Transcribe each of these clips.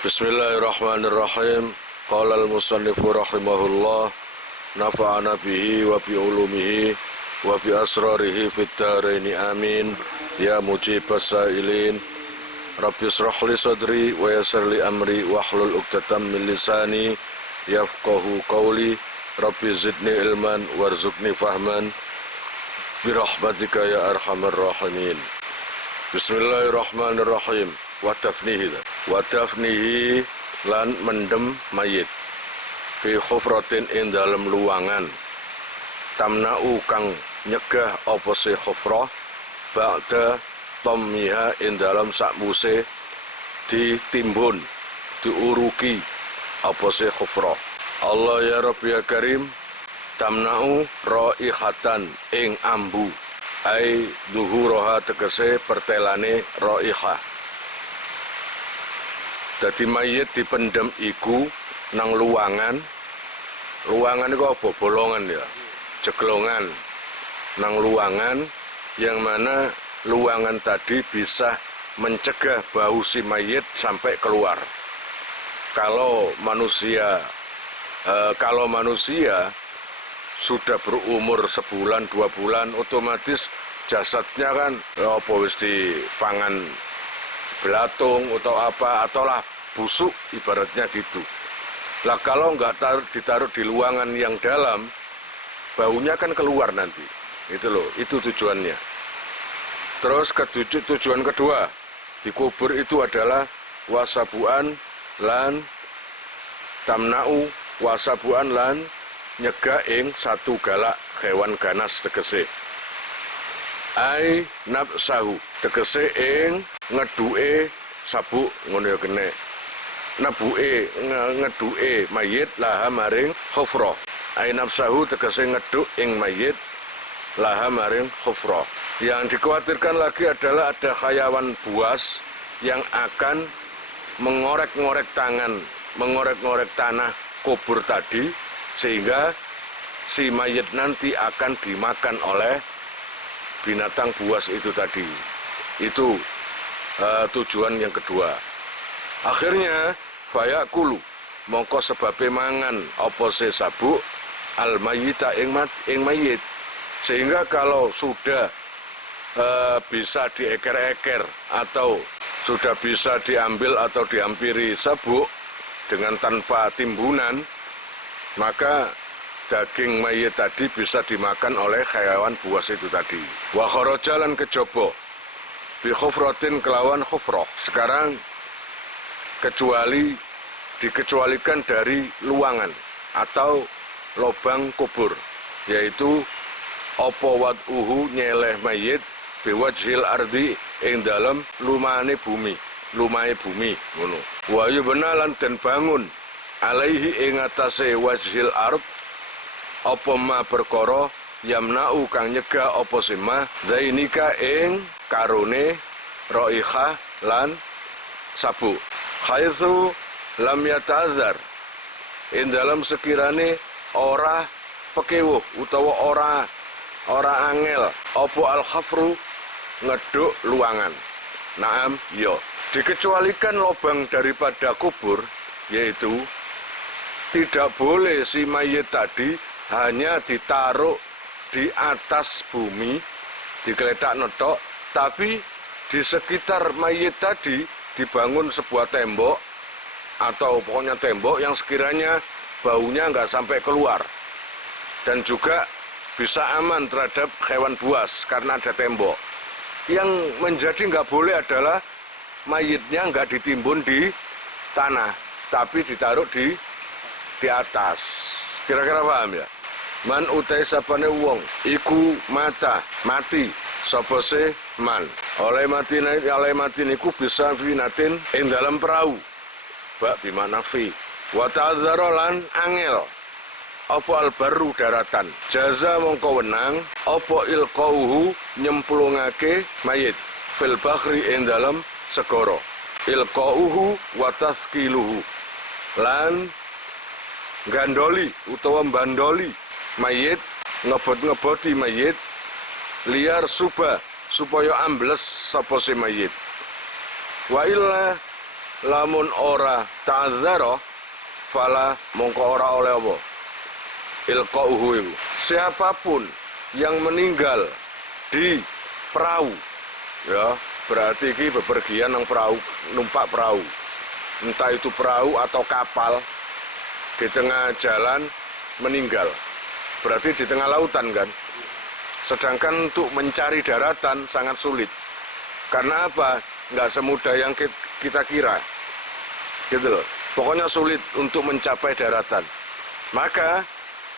Bismillahirrahmanirrahim. Qala al-musannifu rahimahullah, nafa'ana bihi wa bi ulumihi wa bi asrarihi fid dharaini amin. Ya mujibas sa'ilin, Rabbi israh li sadri wa yassir li amri wahlul 'uqdatam min lisani yafqahu qawli. Rabbi zidni ilman warzuqni fahman bi rahmatika ya arhamar rahimin. Bismillahirrahmanirrahim. Wa dafnihi lan mendem mayit fi khufratin ing dalem luwangan tamna'u kang nyegah apa se khufrah ba'da tommiha ing dalem sakmuse ditimbun diuruki apa se khufrah. Allah ya Rabbi ya Karim, tamna'u raihatan ing ambu ai duhuroha tegese pertelane raihah. Dadi mayit dipendem iku nang luwangan. Luwangan itu apa? Bolongan ya, jeglongan. Nang luwangan yang mana luwangan tadi bisa mencegah bau si mayit sampai keluar. Kalau manusia sudah berumur sebulan 2 bulan, otomatis jasadnya kan apa wis dipangan belatung atau apa, ataulah busuk ibaratnya gitu. Lah kalau nggak ditaruh di luangan yang dalam, baunya kan keluar nanti. Itu loh, itu tujuannya. Terus tujuan kedua, dikubur itu adalah wasabuan lan tamna'u, wasabuan lan nyegah ing satu galak hewan ganas tegese. Ai nafsahu tegese ing ngeduke sabuk ngono ya kene. Nabuke ngeduke mayit laha maring khufrah. Ai nafsahu tegese ngeduk ing mayit laha maring khufrah. Yang dikhawatirkan lagi adalah ada hayawan buas yang akan mengorek-ngorek tanah kubur tadi, sehingga si mayit nanti akan dimakan oleh binatang buas itu tadi. Itu tujuan yang kedua. Akhirnya fayakulu mongko sebabe mangan apa se sabuk al mayyita ing mayit, sehingga kalau sudah bisa dieker-eker atau sudah bisa diambil atau dihampiri sabuk dengan tanpa timbunan, maka daging mayit tadi bisa dimakan oleh hayawan buas itu tadi. Wa kharajalan kejaba bi khufratin kelawan khufrah. Sekarang dikecualikan dari luangan atau lobang kubur, yaitu apa wad'uhu nyeleh mayit biwajhil ardi ing dalem lumahe bumi ngono. Wa yubnalan den bangun alaihi ing atase wajhil ard apa ma perkara yamna'u kang nyegah apa sima zainika ing karone raihah lan sabuk haitsu lam yata'azzar ing dalam sekirane ora pekewuh utawa ora angel apa al-khafru ngeduk luangan. Naam yo, dikecualikan lubang daripada kubur, yaitu tidak boleh si mayit tadi hanya ditaruh di atas bumi, digeletak netok, tapi di sekitar mayit tadi dibangun sebuah tembok, atau pokoknya tembok yang sekiranya baunya nggak sampai keluar. Dan juga bisa aman terhadap hewan buas karena ada tembok. Yang menjadi nggak boleh adalah mayitnya nggak ditimbun di tanah, tapi ditaruh di atas. Kira-kira paham ya? Man utai sapane wong iku mati sapa se man oleh mati niku bisa finatin ing dalam perahu bak bimana fi wa ta'adzara lan angel apa albaru daratan jaza mongko wenang apa ilqauhu nyemplungake mayit fil bakhri ing dalam segara ilqauhu wa taskiluhu lan gandoli utawa bandoli mayit, ngeboti mayit liar supaya ambles sapa si mayit. Wa illa lamun ora ta'azzara fala mongko ora oleh apa ilqauhu. Siapapun yang meninggal di perahu, ya berarti ini bepergian nang perahu, numpak perahu, entah itu perahu atau kapal, di tengah jalan meninggal, berarti di tengah lautan kan. Sedangkan untuk mencari daratan sangat sulit. Karena apa? Nggak semudah yang kita kira, gitu loh. Pokoknya sulit untuk mencapai daratan. Maka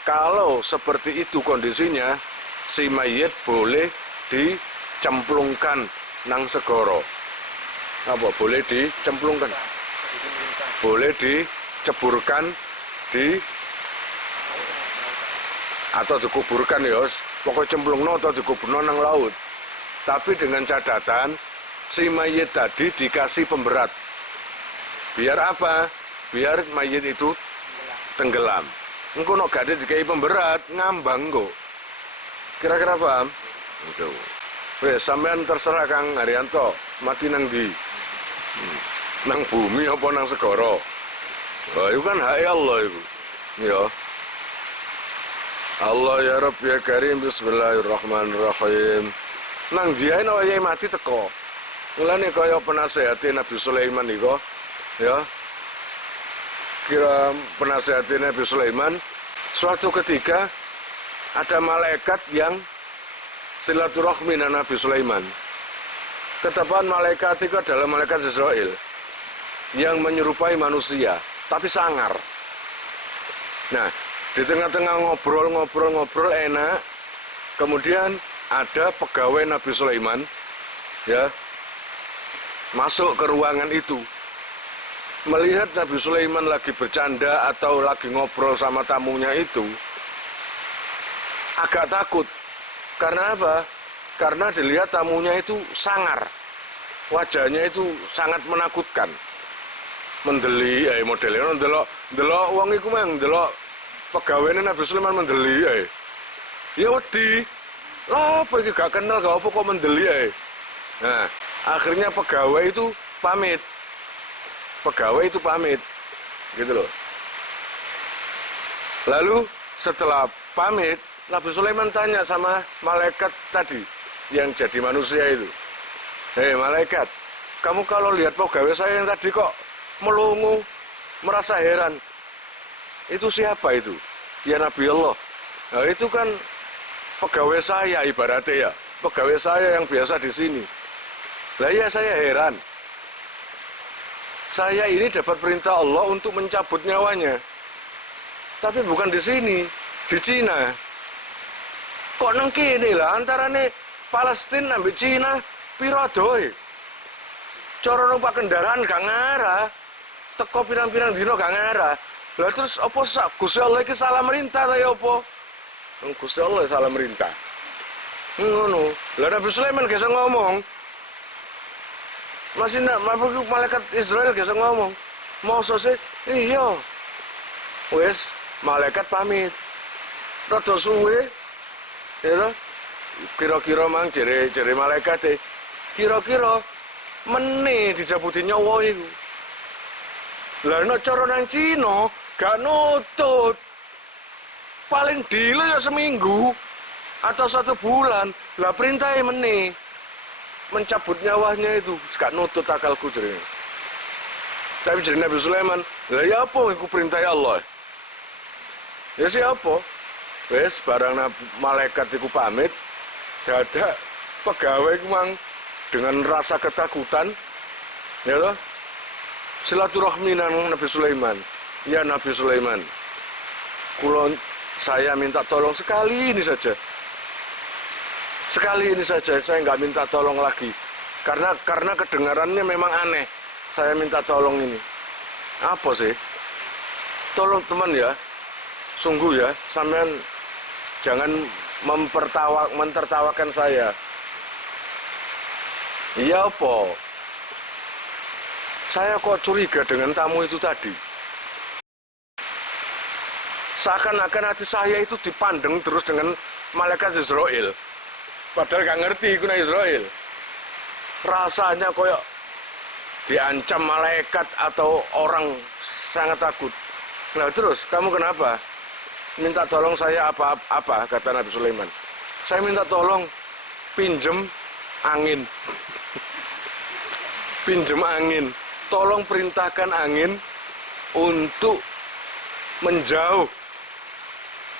kalau seperti itu kondisinya, si mayit boleh dicemplungkan nang segoro. Apa? Boleh dicemplungkan. Boleh diceburkan di atau dikuburkan ya. Pokoknya cemplungno atau dikuburno nang laut. Tapi dengan catatan si mayit tadi dikasih pemberat. Biar apa? Biar mayit itu tenggelam. Engko nek gade dikai pemberat ngambang kok. Kira-kira paham? Itu. Wes sampean terserah Kang Haryanto, mati nang ndi? Nang bumi apa nang segara? Oh, itu kan hak Allah itu. Ya. Allah ya Rabb ya Karim, bismillahirrahmanirrahim. Nang diae nek wayahe mati teko. Mulane kaya penasehate Nabi Sulaiman iku, ya. Kira penasehate Nabi Sulaiman, suatu ketika ada malaikat yang silaturahmi dengan Nabi Sulaiman. Ketepaan malaikat itu adalah malaikat Israel yang menyerupai manusia, tapi sangar. Nah, di tengah-tengah ngobrol enak, kemudian ada pegawai Nabi Sulaiman, ya, masuk ke ruangan itu. Melihat Nabi Sulaiman lagi bercanda atau lagi ngobrol sama tamunya itu, agak takut. Karena apa? Karena dilihat tamunya itu sangar. Wajahnya itu sangat menakutkan. Mendeli, modelnya ndelok wong iku mang ndelok pegawainya Nabi Sulaiman mendeli. Ya wedi. Lah apa iki gak kenal gak apa kok mendeli. Nah, akhirnya pegawai itu pamit. Gitu loh. Lalu setelah pamit, Nabi Sulaiman tanya sama malaikat tadi yang jadi manusia itu. Hei malaikat, kamu kalau lihat pegawai saya yang tadi kok melongo, merasa heran. Itu siapa itu? Ya Nabi Allah. Nah, itu kan pegawai saya ibaratnya ya. Pegawai saya yang biasa di sini. Lah ya saya heran. Saya ini dapat perintah Allah untuk mencabut nyawanya. Tapi bukan di sini, di Cina. Kok nang kene lah antarane Palestina sampai Cina piro doe. Cara numpak kendaraan gak ngarah. Teko pirang-pirang dino gak ngarah. Lah terus apa sak Gusti Allah iki salah merintah ta ya apa? Gusti Allah salah merintah. Ngono. Lah Nabi Sulaiman gak iso ngomong. Masih nak malaikat Israel gak iso ngomong. Mosok sih iya. Wes malaikat pamit. Rada suwe. Ya kira-kira mang jere malaikat kira-kira meneh dijabuti nyawa iku. Lah nek cara nang Cina gak nutut. Paling dile ya seminggu atau 1 bulan. Lah perintahnya meneh mencabut nyawanya itu gak nutut akalku jere. Tapi jere Nabi Sulaiman, lah ya apa iku perintah Allah? Ya siapa? Wes barang malaikat iku pamit, dadak pegawai iku mang dengan rasa ketakutan, ya loh, silaturahmi nang Nabi Sulaiman. Ya Nabi Sulaiman, saya minta tolong sekali ini saja. Sekali ini saja, saya nggak minta tolong lagi. Karena kedengarannya memang aneh. Saya minta tolong ini. Apa sih? Tolong teman ya, sungguh ya, sampean jangan mentertawakan saya. Iya apa? Saya kok curiga dengan tamu itu tadi. Seakan-akan hati saya itu dipandang terus dengan malaikat Israel. Padahal gak ngerti ikut Israel. Rasanya koyok diancam malaikat atau orang sangat takut. Nah terus kamu kenapa? Minta tolong saya apa? Kata Nabi Sulaiman. Saya minta tolong pinjem angin. Pinjem angin. Tolong perintahkan angin untuk menjauh.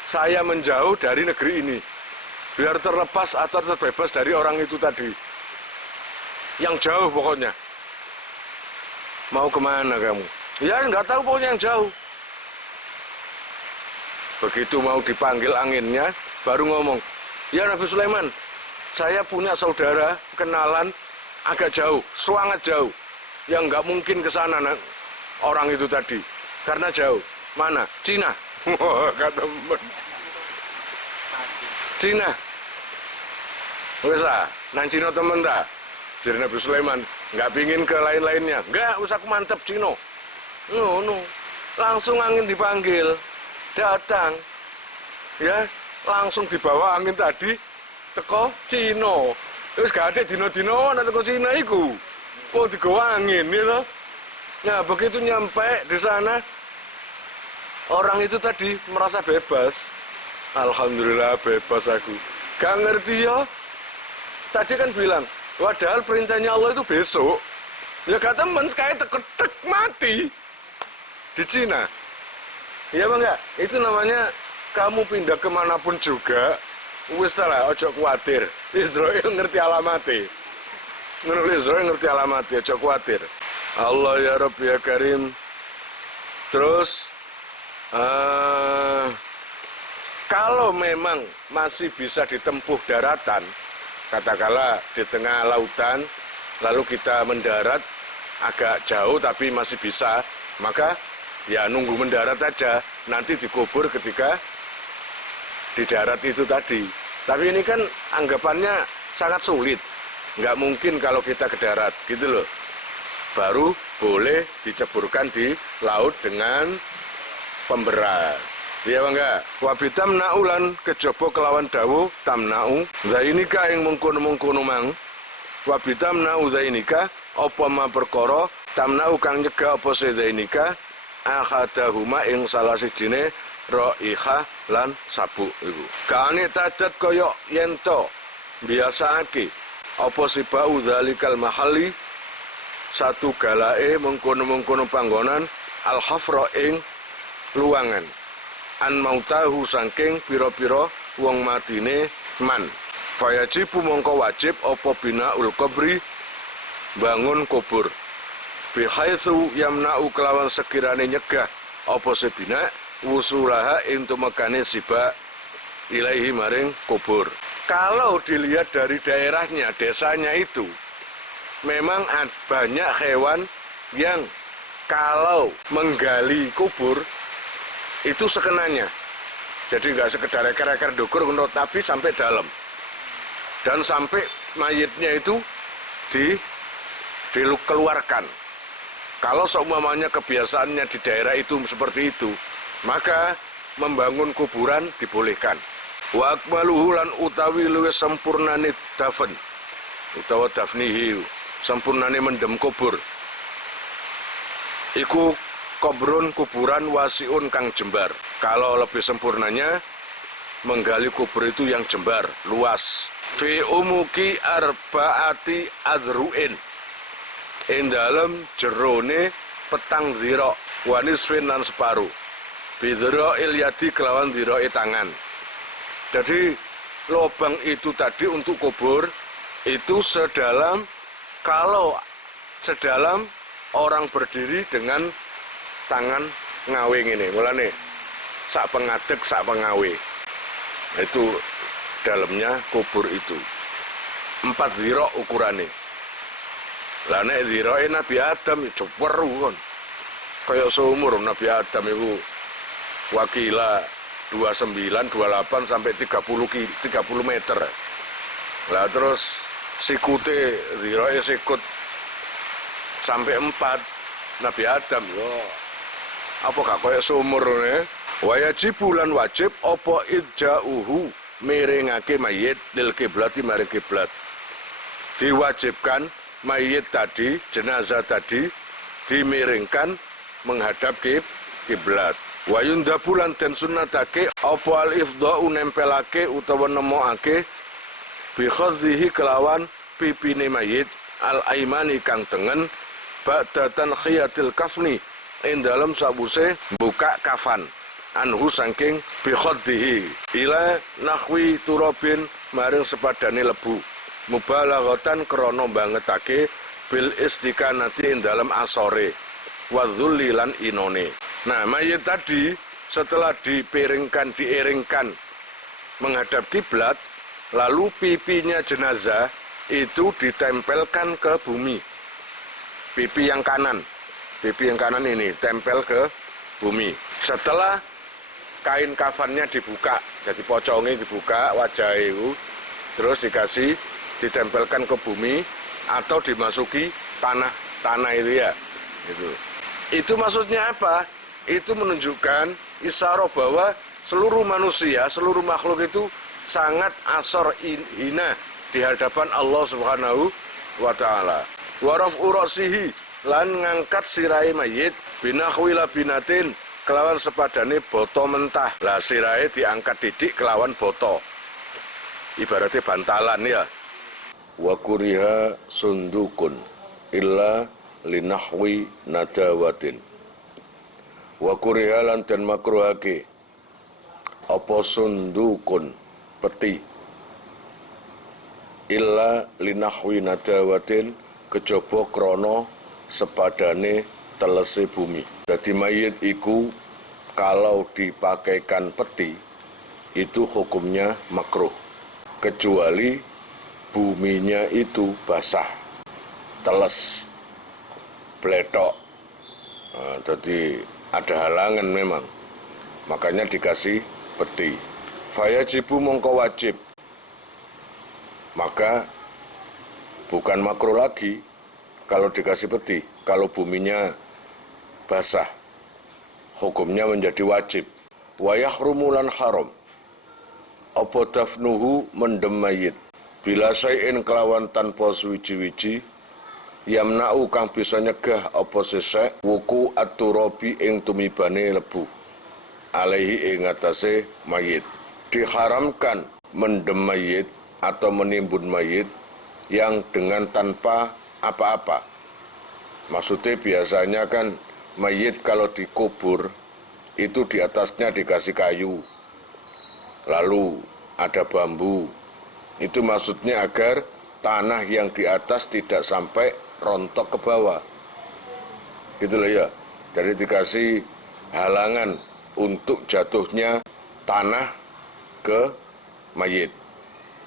Saya menjauh dari negeri ini. Biar terlepas atau terbebas dari orang itu tadi. Yang jauh pokoknya. Mau kemana kamu? Ya nggak tahu pokoknya yang jauh. Begitu mau dipanggil anginnya, baru ngomong, ya Nabi Sulaiman, saya punya saudara, kenalan, agak jauh, sangat jauh. Yang nggak mungkin ke sana orang itu tadi. Karena jauh. Mana? Cina. Kata teman. Cina. Bisa, nang Cina temen tak? Jadi Nabi Sulaiman nggak pingin ke lain-lainnya. Nggak, usah aku mantep Cino. No. Langsung angin dipanggil, datang. Ya, langsung dibawa angin tadi teko Cino. Terus gak ada dino-dino ana teko Cina iku. Kok digawa angin gitu. Nah, begitu nyampe di sana orang itu tadi merasa bebas. Alhamdulillah bebas aku. Gak ngerti ya. Tadi kan bilang, padahal perintahnya Allah itu besok. Ya gak temen, kayak tek mati. Di Cina. Iya bang ya, itu namanya kamu pindah kemanapun juga. Wis lah, ojo kuatir. Israel ngerti alamatnya. Menurut Israel ngerti alamatnya, ojo kuatir. Allah ya Rabb ya Karim. Terus, kalau memang masih bisa ditempuh daratan, katakanlah di tengah lautan, lalu kita mendarat agak jauh tapi masih bisa, maka ya nunggu mendarat aja, nanti dikubur ketika di darat itu tadi. Tapi ini kan anggapannya sangat sulit, nggak mungkin kalau kita ke darat, gitu loh. Baru boleh diceburkan di laut dengan pemberat. Iya bangga. Wabitam naulan kejobo kelawan dawu tamnau. Zainika yang mengkono mang. Wabitam nau zainika apa ma perkara tamnau kang nyegah apa se zainika akhadahuma ing salah sijine raiha lan sabuk iku. Kane tadat kaya yen to biasaake apa sibau zalikal mahalli satu galae mengkono-mengkono panggonan al-hafra ing luangan. An mautahu sangking piro-piro wong matine man. Fayajibu mongko wajib apa binaul kubri bangun kubur. Bihaitsu yamna'u kelawan sekirane nyegah apa sebina wusulaha ing tumekane siba ilaihi maring kubur. Kalau dilihat dari daerahnya, desanya itu memang banyak hewan yang kalau menggali kubur itu sekenanya. Jadi nggak sekedar eker-eker dukur, tapi sampai dalam. Dan sampai mayitnya itu dikeluarkan. Kalau seumpamanya kebiasaannya di daerah itu seperti itu, maka membangun kuburan dibolehkan. Wa akmaluhu lan utawi luwih sempurnane dafen utawa dafnihi, sempurnane mendem kubur. Iku kuburun kuburan wasiun kang jembar. Kalau lebih sempurnanya menggali kubur itu yang jembar, luas. Fi umuki arbaati azruin. Ing dalem jerone petang zira wanisfin lan separuh. Bidra ilyadi kelawan zira tangan. Jadi lubang itu tadi untuk kubur itu sedalam, kalau sedalam orang berdiri dengan tangan ngawing ini, mulane sak pengadeg sak pengawe. Itu dalamnya kubur itu 4 zira ukurane. Lah nek zirae Nabi Adam jewer kon. Kayak seumur Nabi Adam itu wakila 29, 28 sampai 30 meter. Lah terus sikute zirae sikut sampai 4 Nabi Adam yo. Apa gak kaya sumur ne? Wajib bulan wajib apa idja'uhu miringake mayit lil kiblati maring kiblat. Diwajibkan mayit tadi, jenazah tadi dimiringkan menghadap kiblat. Wa yundhabu lan den sunnatake apa al ifdha'u nempelake utawa nemokake bi khadhihi kelawan pipine mayit al aimani kang tengen ba'da tankhiyatil kafni ing dalem sawuse buka kafan anhu saking bi khadhihi ila nahwi turabin maring sepadane lebu mubalaghatan krana bangetake bil istiqanati ing dalem asore wa dzulli lan inone. Nah, mayit tadi setelah diiringkan menghadap kiblat, lalu pipinya jenazah itu ditempelkan ke bumi. Pipi yang kanan ini tempel ke bumi. Setelah kain kafannya dibuka, jadi pocongnya dibuka, wajah itu, terus ditempelkan ke bumi atau dimasuki tanah itu ya. Itu maksudnya apa? Itu menunjukkan isyarah bahwa seluruh manusia, seluruh makhluk itu sangat asor hina di hadapan Allah Subhanahu wa taala. Wa raf'u ra'sihi lan ngangkat sirai mayit binahwi labinatin kelawan sepadane boto mentah. Lah sirai diangkat didik kelawan boto. Ibaratnya bantalan ya. Wa kuriha sundukun illa linahwi nadawatin. Wa kuriha lan den makruhake apa sundukun peti illa linahwi nadawatin kejaba krana sepadane telese bumi. Dadi mayit iku kalau dipakaikan peti itu hukumnya makruh kecuali buminya itu basah, teles, bletok. Nah, jadi ada halangan memang, makanya dikasih peti. Fayajibu mongko wajib, maka bukan makruh lagi kalau dikasih peti. Kalau buminya basah, hukumnya menjadi wajib. Wa yahrumu lan haram apa dafnuhu mendem mayit bila syai'in kelawan tanpa suwiji-wiji yamna'u kang bisa nyegah apa sesek wuku at-turabi ing tumibane lebu alaihi ing atase mayit. Diharamkan mendem mayit atau menimbun mayit yang dengan tanpa apa-apa. Maksudnya biasanya kan mayit kalau dikubur itu di atasnya dikasih kayu, lalu ada bambu. Itu maksudnya agar tanah yang di atas tidak sampai rontok ke bawah. Gitu loh ya. Jadi dikasih halangan untuk jatuhnya tanah ke mayit.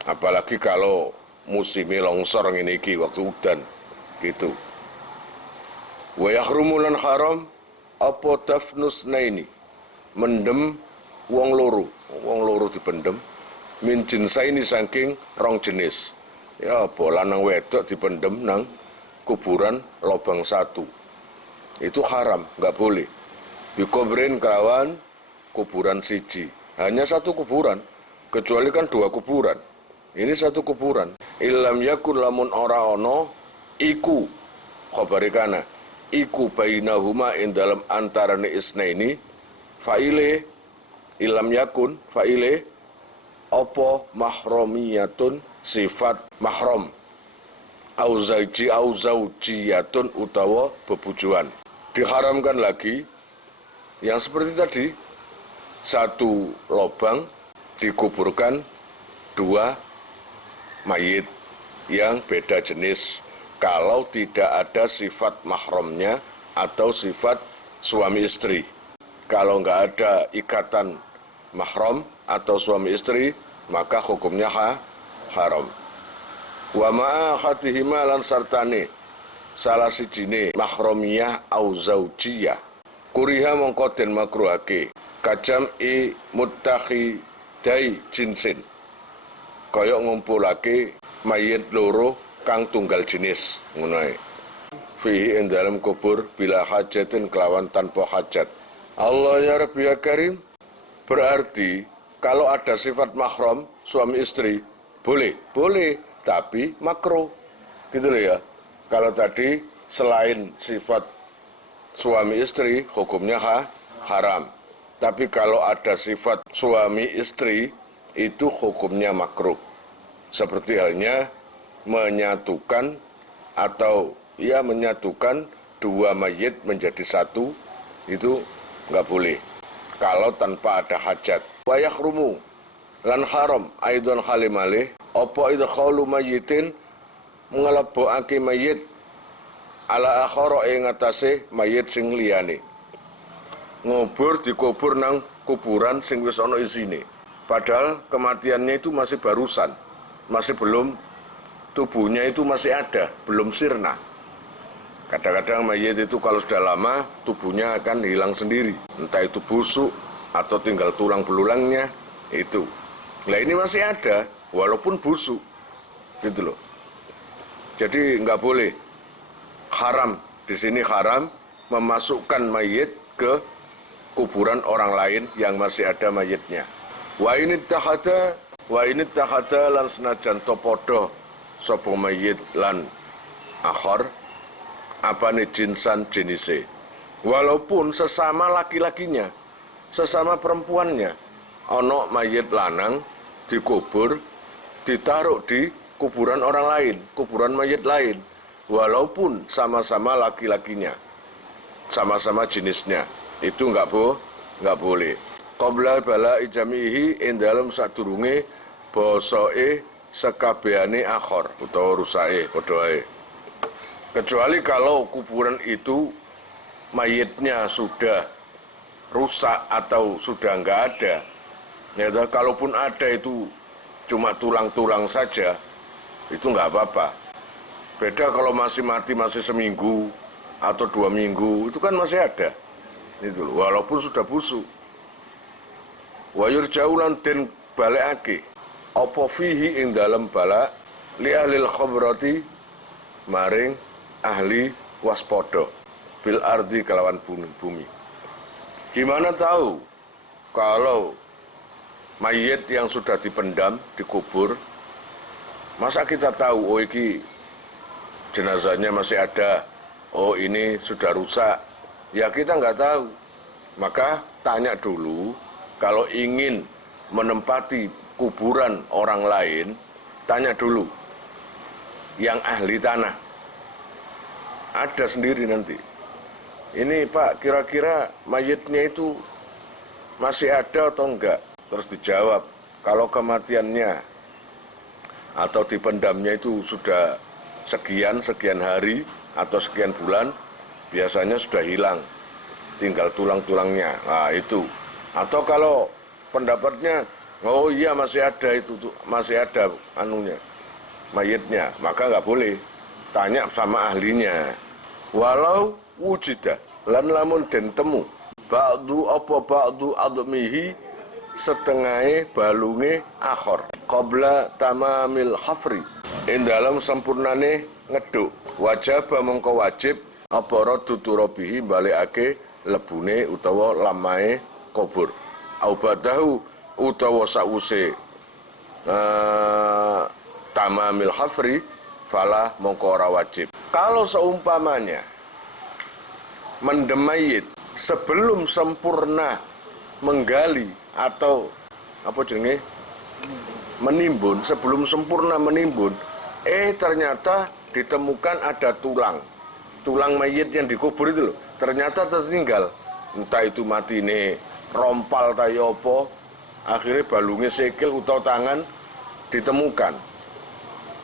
Apalagi kalau musimnya longsor ngene iki waktu udan gitu. Wa yahrumu lan haram apa dafnusnaini mendem wong loro dipendem min jinsaini saking rong jenis. Ya apa lanang wedok dipendem nang kuburan lobang satu. Itu haram, enggak boleh. Dikubrin kelawan kuburan siji. Hanya satu kuburan, kecuali kan dua kuburan. Ini satu kuburan. Ilam yakun lamun ora ono iku khabarikana iku bainahuma in dalam antarane isnaini faile ilam yakun faile opo mahromiyatun sifat mahrom au zaujiyatun utawa bebujuan. Diharamkan lagi yang seperti tadi, satu lobang dikuburkan dua mayit yang beda jenis kalau tidak ada sifat mahramnya atau sifat suami istri. Kalau nggak ada ikatan mahram atau suami istri, maka hukumnya haram. Wa ma'akhatihima lan sartane salah sijine mahramiyah au zaujiyah kuriha mongko den makruhake kajam muttakhidai jinsin kaya ngumpulake mayit loro kang tunggal jenis ngono ae fihi ing dalem kubur bila hajatin kelawan tanpa hajat. Allah ya Rabbi ya Karim, berarti kalau ada sifat mahram suami istri boleh, tapi makruh gitu loh ya. Kalau tadi selain sifat suami istri, hukumnya haram. Tapi kalau ada sifat suami istri, itu hukumnya makruh. Seperti halnya menyatukan atau menyatukan dua mayit menjadi satu, itu nggak boleh. Kalau tanpa ada hajat. Wa yakhrumu lan haram aidon halimale apa idkhalu mayyitin ngelebokake mayit ala akhara ing atase mayit sing liyane. Ngubur dikubur nang kuburan sing wis ana isine. Padahal kematiannya itu masih barusan. Masih belum, tubuhnya itu masih ada, belum sirna. Kadang-kadang mayit itu kalau sudah lama, tubuhnya akan hilang sendiri. Entah itu busuk atau tinggal tulang belulangnya, itu. Nah ini masih ada, walaupun busuk. Gitu loh. Jadi nggak boleh. Haram, di sini haram memasukkan mayit ke kuburan orang lain yang masih ada mayitnya. Wa ini tahada lan senajan topodo sapa mayit lan akhor apane jinsan jenise. Walaupun sesama laki-lakinya, sesama perempuannya, ono mayit lanang dikubur, ditaruh di kuburan orang lain, kuburan mayit lain. Walaupun sama-sama laki-lakinya, sama-sama jenisnya, itu nggak boleh. Qabla bala ijamihi ing dalem sadurunge bosoke sekabehane akhor utawa rusake padha ae. Kecuali kalau kuburan itu mayitnya sudah rusak atau sudah nggak ada. Ya, kalaupun ada itu cuma tulang-tulang saja, itu nggak apa-apa. Beda kalau masih mati masih seminggu atau 2 minggu, itu kan masih ada. Itu loh, walaupun sudah busuk. Wa yurja'ulan den balekake apa fihi ing dalem bala li ahli khobrati maring ahli waspada bil ardi kelawan bumi. Gimana tahu kalau mayit yang sudah dipendam, dikubur, masa kita tahu oh ini jenazahnya masih ada, oh ini sudah rusak, ya kita nggak tahu. Maka tanya dulu, kalau ingin menempati kuburan orang lain, tanya dulu yang ahli tanah. Ada sendiri nanti. Ini Pak, kira-kira mayitnya itu masih ada atau enggak? Terus dijawab, kalau kematiannya atau dipendamnya itu sudah sekian hari atau sekian bulan, biasanya sudah hilang, tinggal tulang-tulangnya. Nah itu. Atau kalau pendapatnya, oh iya masih ada itu, masih ada anunya, mayitnya, maka nggak boleh. Tanya sama ahlinya. Walau wujida lan lamun den temu ba'du admihi setengahnya balunge akhor qabla tamamil hafri ing dalam sempurnane ngeduk wajib mengko wajib apa radu turabihi balikake lebune utawa lamae kubur au badahu utawa sause tamamil hafri fala mongko ora wajib. Kalau seumpamanya mendem mayit sebelum sempurna menggali atau apa jenenge menimbun, sebelum sempurna menimbun, ternyata ditemukan ada tulang mayit yang dikubur itu loh, ternyata tertinggal, entah itu mati nih rompal tayo apa, akhirnya balungnya sikil atau tangan ditemukan.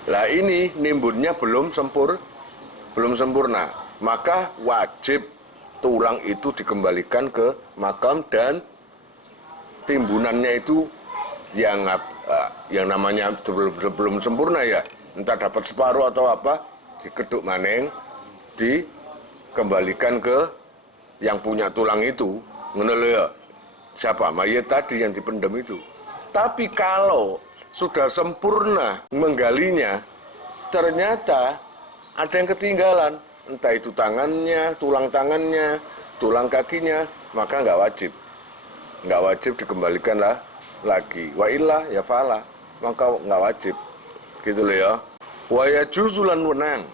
Lah ini nimbunnya belum sempurna, maka wajib tulang itu dikembalikan ke makam dan timbunannya itu yang namanya belum sempurna ya, entah dapat separuh atau apa, dikeduk maneng, dikembalikan ke yang punya tulang itu, ngono ya. Siapa? Mayit tadi yang dipendam itu. Tapi kalau sudah sempurna menggalinya, ternyata ada yang ketinggalan, entah itu tangannya, tulang kakinya, maka nggak wajib dikembalikan lagi. Wa illa ya fala, maka nggak wajib, gitu loh ya. Wa yajuzulan wenang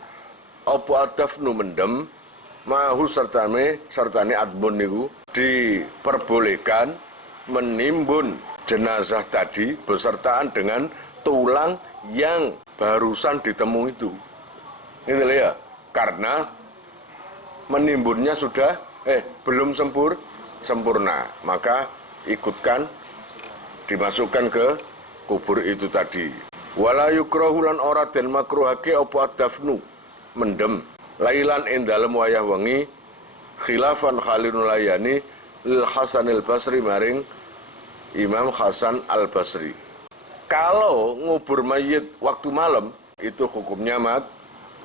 apa adafnu mendem mahu sertane admun niku diperbolehkan menimbun jenazah tadi besertaan dengan tulang yang barusan ditemu itu. Itu ya, karena menimbunnya sudah belum sempurna, maka ikutkan dimasukkan ke kubur itu tadi. Wala yukrahu lan ora den makruhake apa adafnu mendem lailan ing dalem wayah wengi khilafan Khalilul Layani lil Hasan al-Basri maring Imam Hasan al-Basri. Kalau ngubur mayit waktu malam itu hukumnya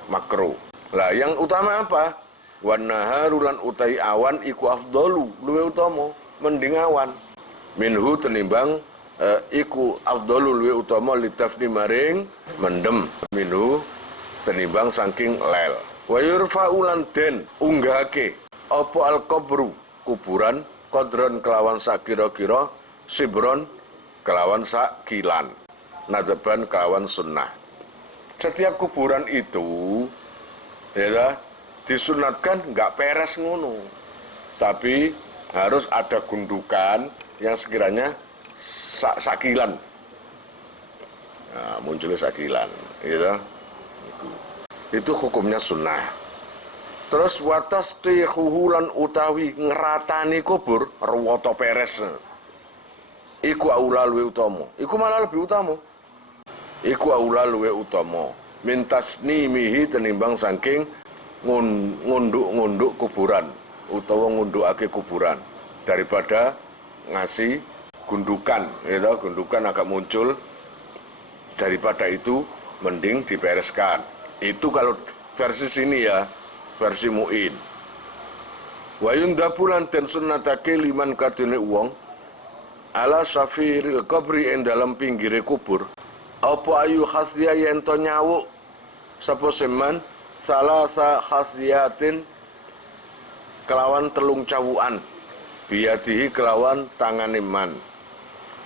makruh. Lah yang utama apa? Wan naharu lan utai awan iku afdalu luwe utama mending awan. Minhu tenimbang iku afdalu luwe utama litafni maring mendem minhu tenimbang saking lel. Wa yurfa'u lan den unggahake apa al-qabru kuburan qadron kelawan sakira-kira sibron kelawan sakilan nazaban kelawan sunnah. Setiap kuburan itu ya disunatkan nggak peres ngono, tapi harus ada gundukan yang sekiranya sakilan. Nah, munculnya sakilan gitu. Itu hukumnya sunnah. Terus watas tihulan utawi ngeratani kubur rewoto peres. Iku aula luwe utama. Iku malah lebih utama. Iku aula luwe utama. Mintas nimihi tenimbang saking ngunduk kuburan utawa ngundukake kuburan daripada ngasih gundukan, gitu. Gundukan agak muncul, daripada itu mending dibereskan. Itu kalau versi sini ya, versi Mu'in. Wa yundabulan den sunnatake liman kadune wong ala safiril qabri ing dalam pinggire kubur apa ayu khasya yen to nyawuk sapa seman salasa khasyatin kelawan telung cawukan biadihi kelawan tangane man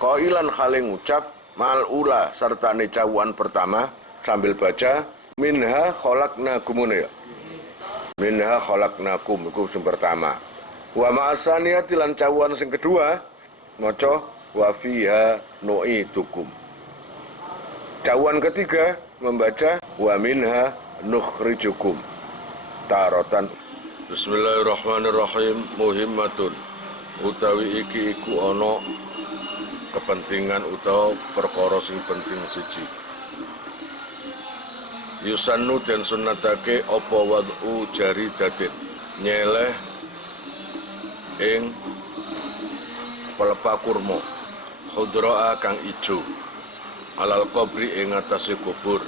qailan khale ngucap mal ula sertane cawukan pertama sambil baca minha khalaqnakum ya. Minha khalaqnakum iku sing pertama. Wa ma'asaniyati lan cawuan sing kedua maca wa fiha nu'itukum. Cawuan ketiga membaca wa minha nukhrijukum taratan. Bismillahirrahmanirrahim. Muhimmatun utawi iki iku ana kepentingan utawa perkara sing penting siji. Yusannu den sunnatake apa wad'u jari datin nyeleh ing pelepah kurma khudraa kang ijo alal qabri ing atase kubur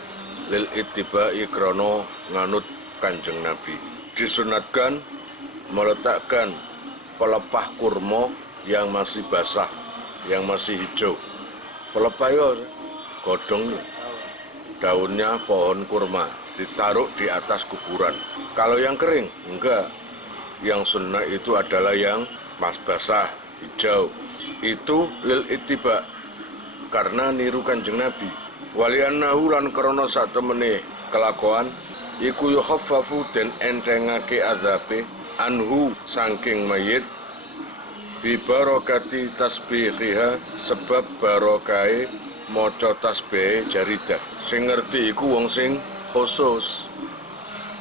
lil ittiba'i krana nganut Kanjeng Nabi. Disunatkan meletakkan pelepah kurma yang masih basah, yang masih hijau. Pelepah yo godhong daunnya pohon kurma ditaruh di atas kuburan. Kalau yang kering enggak, yang sunnah itu adalah yang mas basah hijau. Itu lil ittiba karena niru Kanjeng Nabi. Waliannahu lan krana sak temene kelakuan iku yukhaffafu den entengake azabe anhu saking mayit bi barokati tasbihiha sebab barokahe maca tasbih jaridah. Sing ngerti iku wong sing khusus.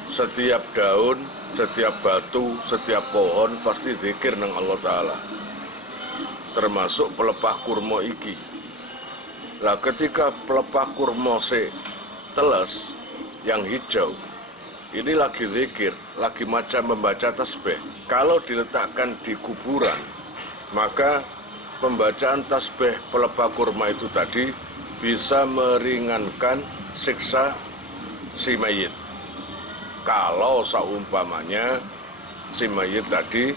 Setiap daun, setiap batu, setiap pohon pasti zikir nang Allah Ta'ala. Termasuk pelepah kurma iki. Lah ketika pelepah kurma se teles yang hijau, ini lagi zikir, lagi macam membaca tasbih. Kalau diletakkan di kuburan, maka pembacaan tasbih pelepah kurma itu tadi bisa meringankan siksa si mayit. Kalau seumpamanya si mayit tadi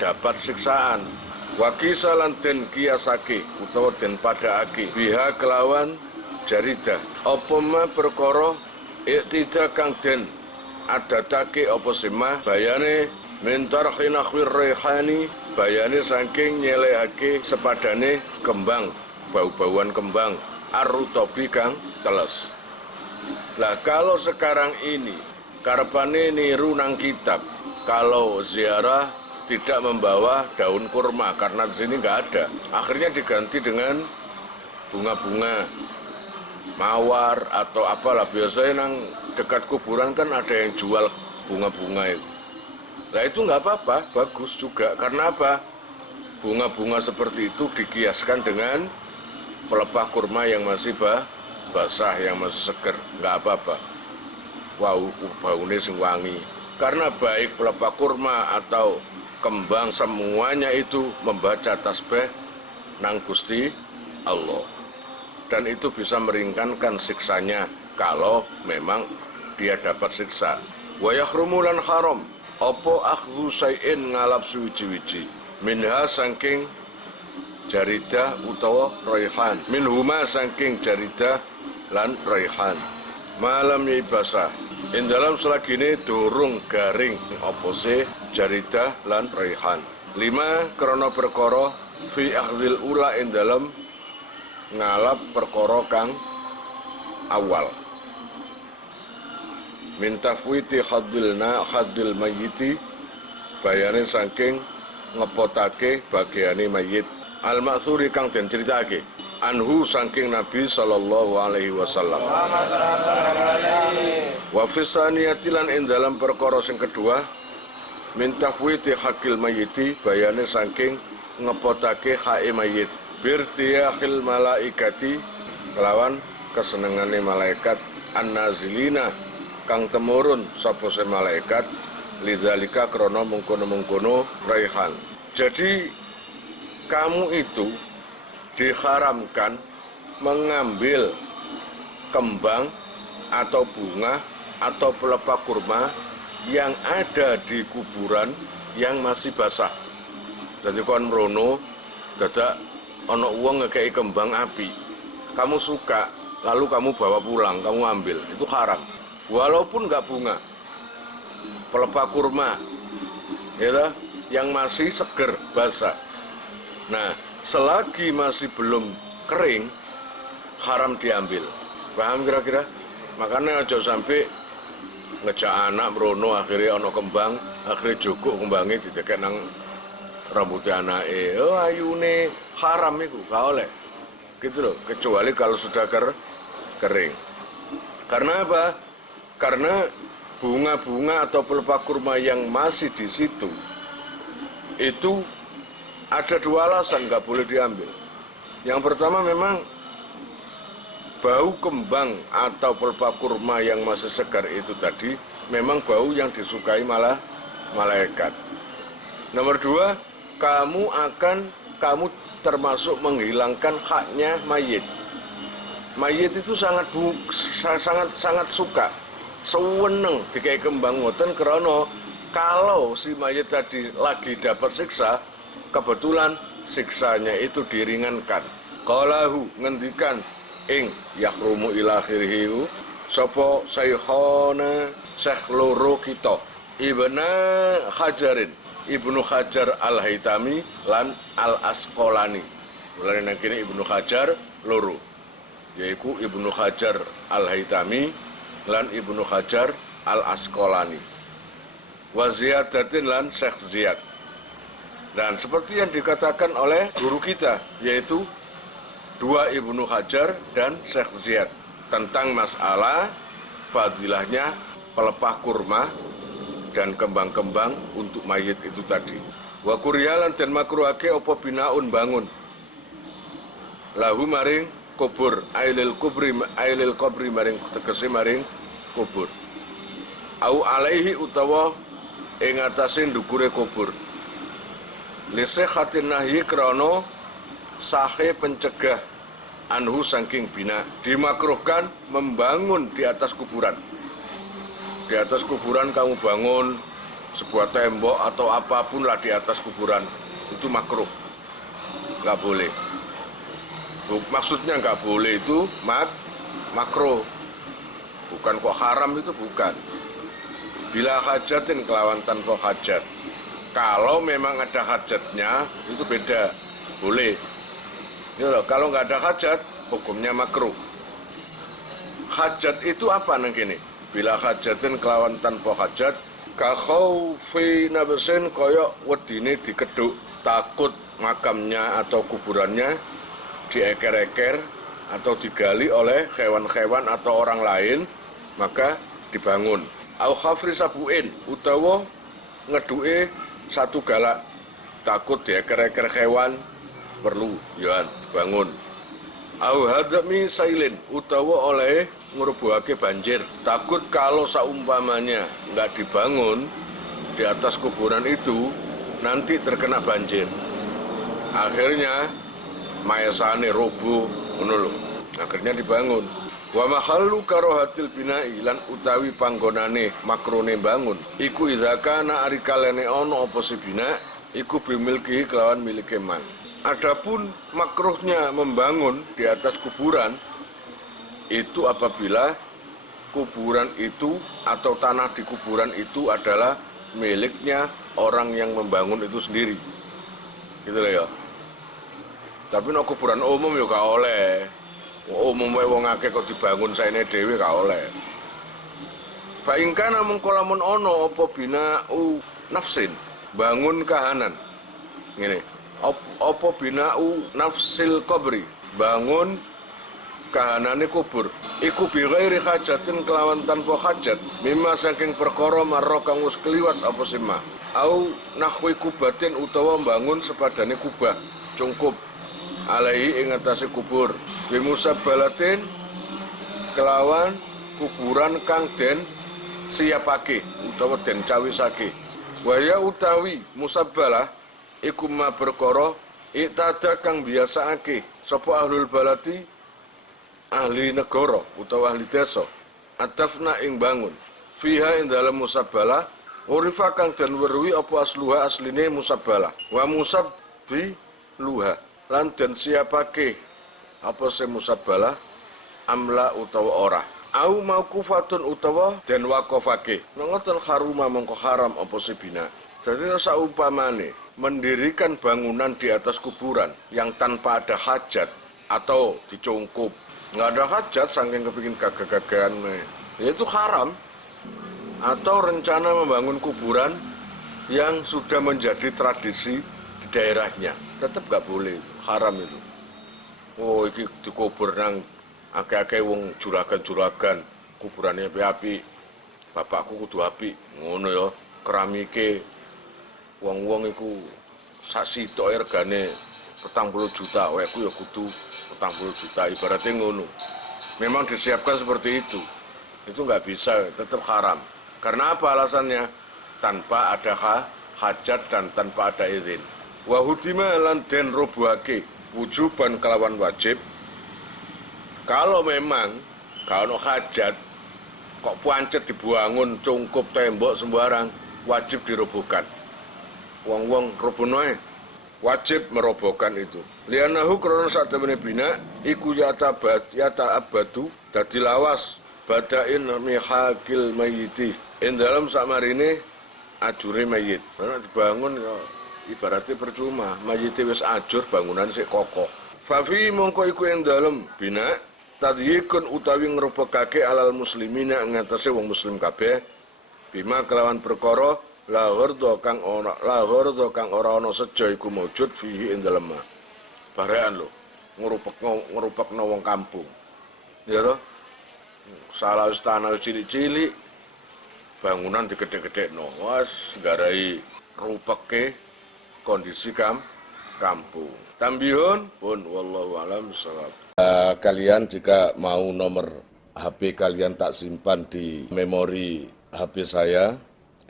dapat siksaan. Wakisalan den kiasake utawa den padaake biha kelawan jaridah. Apa ma perkara iktida kang den adatake apa simah bayane mintar khinakhwir rehani bayane saking nyelehake sepadane kembang, bau-bauan kembang arutobi kang teles. Lah kalau sekarang ini karepane niru nang kitab. Kalau ziarah tidak membawa daun kurma karena di sini nggak ada. Akhirnya diganti dengan bunga-bunga, mawar atau apalah. Biasanya nang dekat kuburan kan ada yang jual bunga-bunga itu. Nah itu nggak apa-apa, bagus juga. Karena apa? Bunga-bunga seperti itu dikiaskan dengan pelepah kurma yang masih basah, yang masih seger, nggak apa-apa. Wow, baunya sing wangi. Karena baik pelepah kurma atau kembang semuanya itu membaca tasbih nang Gusti Allah. Dan itu bisa meringankan siksanya kalau memang dia dapat siksa. Wa yahrumu lan haram apa akhdhu syai'in ngalap suwiji-wiji. Minha saking jaridah utawa raihan. Minhuma saking jaridah lan raihan. Malam ibasa. In dalam selagine durung garing apa sih jaridah lan raihan. 5 krana perkara fi akhdhil ula in dalam ngalap perkara kang awal. Min tafwiti haddil mayyiti bayane saking ngepotake bagiane mayit. Al-Ma'thuri kang den critakake anhu saking Nabi sallallahu alaihi wasallam. Wa fisaniyati lan ing dalam perkara sing kedua min tafwiti hakil mayyiti bayane saking ngepotake hake mayit. Birtiyakhil malaikati kelawan kesenengane malaikat an-nazilina kang temurun sapa se malaikat lidzalika krana mungkono-mungkono raihan. Jadi kamu itu diharamkan mengambil kembang atau bunga atau pelepah kurma yang ada di kuburan yang masih basah. Jadi kon mrono dadak ana wong ngekeki kembang api. Kamu suka, lalu kamu bawa pulang, kamu ambil. Itu haram. Walaupun enggak bunga. Pelepah kurma, ya, yang masih seger, basah. Nah, selagi masih belum kering, haram diambil. Paham kira-kira? Makanya aja sampai ngejak anak merono akhirnya ono kembang, akhirnya jukuk kembangnya didekek nang rambutnya anake. Oh ayune haram itu, gak oleh. Gitu loh, kecuali kalau sudah kering. Karena apa? Karena bunga-bunga atau pelepah kurma yang masih di situ itu ada 2 alasan nggak boleh diambil. Yang pertama memang bau kembang atau pelepah kurma yang masih segar itu tadi memang bau yang disukai malah malaikat. Nomor 2, kamu termasuk menghilangkan haknya mayit. Mayit itu sangat suka, seweneng dikai kembang ngoten krana kalau si mayit tadi lagi dapat siksa, kebetulan siksanya itu diringankan. Qalahu ngendikan ing yahrumu ila akhirih sapa saykhana Syekh loro kita Ibnu Hajar Al-Haytami lan Al-Asqalani. Mulane nang kene Ibnu Hajar loro, yaiku Ibnu Hajar Al-Haytami lan Ibnu Hajar Al-Asqalani. Wa Ziyadatin lan Syekh Ziyad. Dan seperti yang dikatakan oleh guru kita, yaitu 2 Ibnu Hajar dan Syekh Ziyad tentang masalah fadilahnya pelepah kurma dan kembang-kembang untuk mayit itu tadi. Wa kuryalan dan makruhake apa binaun bangun lahu maring kubur ailil kubri maring tegese maring kubur au alaihi utawa ing atase ndukure kubur lisehhatin nahyi krana sahe pencegah anhu saking bina. Dimakruhkan membangun di atas kuburan. Di atas kuburan kamu bangun sebuah tembok atau apapun lah di atas kuburan, itu makruh, nggak boleh. Maksudnya nggak boleh itu makruh, bukan kok haram, itu bukan. Bila hajatin kelawan tanpa hajat. Kalau memang ada hajatnya itu beda, boleh. Ya loh, kalau nggak ada hajat hukumnya makruh. Hajat itu apa nang kene? bila hajatin kelawan tanpa hajat, ka khaufi nabsin kaya wedine dikeduk, takut makamnya atau kuburannya dieker-eker atau digali oleh hewan-hewan atau orang lain, maka dibangun. Au khafri sabuin utawa ngeduke satu galak, takut dieker-eker hewan, perlu ya dibangun. Au hadzami sailin utawa oleh ngrubuhake banjir, takut kalau saumpamanya nggak dibangun di atas kuburan itu nanti terkena banjir, akhirnya mayasane roboh ngono lho, akhirnya dibangun. Wa mahallu karahatil bina'i lan utawi panggonane makrone bangun iku idza kana ari kalene ana apa si bina iku bimilki kelawan milike man. Adapun makruhnya membangun di atas kuburan itu apabila kuburan itu atau tanah di kuburan itu adalah miliknya orang yang membangun itu sendiri, gitu lah ya. Tapi no kuburan umum ya gak oleh. Umum wae wong akeh kok dibangun saene dhewe gak oleh. Fa in kana mengko lamun ana apa bina'u nafsin, bangun kahanan. Ngene. Apa bina'u nafsil qabri, bangun kahanane kubur. Iku bi ghairi hajatin kelawan tanpa hajat, mimma saking perkara marra kang wis kliwat apa sima. Au nahwi kubatin utawa bangun sepadane kubah, cungkup alaihi ing atase kubur. Bi musabbalatin kelawan kuburan kang den siapake utawa den cawisake. Waya utawi musabbalah iku ma perkara itada kang biasaake sapa ahlul balati, ahli negara utawa ahli desa, atafna ing bangun fiha ing dalam musabbalah urifa kang den weruhi apa asluha asline musabbalah wa musabbi luha lan den siapake apa se musabbalah amla utawa ora au mauqufatun utawa den waqafake ngoten haruma mongko haram apa se bina. Jadi saumpamane mendirikan bangunan di atas kuburan yang tanpa ada hajat atau dicungkup, nggak ada hajat saking kepingin gagah-gagahan, ya itu haram. Atau rencana membangun kuburan yang sudah menjadi tradisi di daerahnya, tetap nggak boleh, haram itu. Oh, ini dikubur nang akeh-akeh wong juragan-juragan, kuburannya api, bapakku kudu api, ngono ya, keramike, wong-wong iku saksitok regane 40 juta, wekku ya kudu 40 juta, ibaratnya ngono. Memang disiapkan seperti itu nggak bisa, tetap haram. Karena apa alasannya? Tanpa ada hajat dan tanpa ada izin. Wahudima lan den robuhake wujuban kelawan wajib. Kalau memang kalau hajat kok pancet dibangun cungkup tembok sembarang, wajib dirobohkan. Wong-wong robonoe wajib merobohkan itu. Lianahu krana satemene bina iku yata abadu dadi lawas badain mihakil mayiti ing dalam samarine ajure mayit. Nek dibangun ya ibaratnya percuma, mayite wis ajur, bangunan sik kokoh. Fafi mongko iku ing dalem bina tadyikun utawi ngrobokake alal muslimina ing atase wong muslim kabeh bima kelawan perkara la ghardo kang ora ana seja iku maujud fihi ing dalem. Barekan lho, ngrupekno wong kampung. Ya toh? Salah istana cilik-cilik, bangunan digede-gedekno. Wes garai rupeke kondisi kampung. Tambihun pun wallahu alam bissawab. Kalian jika mau nomor HP kalian tak simpan di memori HP saya,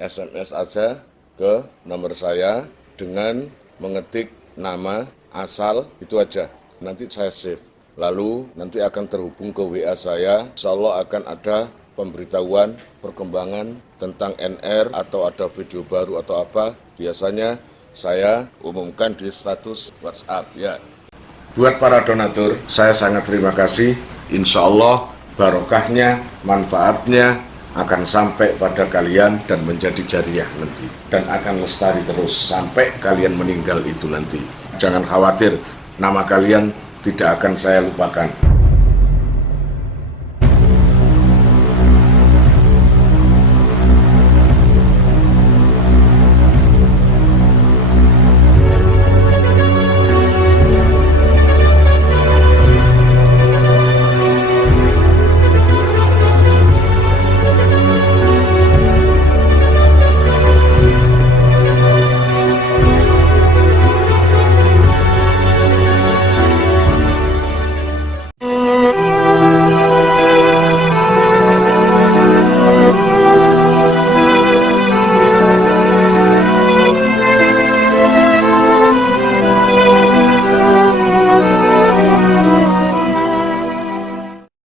SMS aja ke nomor saya dengan mengetik nama, asal, itu aja. Nanti saya save. Lalu nanti akan terhubung ke WA saya. Insyaallah akan ada pemberitahuan perkembangan tentang NR atau ada video baru atau apa. Biasanya saya umumkan di status WhatsApp ya. Buat para donatur, saya sangat terima kasih. Insyaallah barokahnya, manfaatnya akan sampai pada kalian dan menjadi jariah nanti. Dan akan lestari terus sampai kalian meninggal itu nanti. Jangan khawatir, nama kalian tidak akan saya lupakan.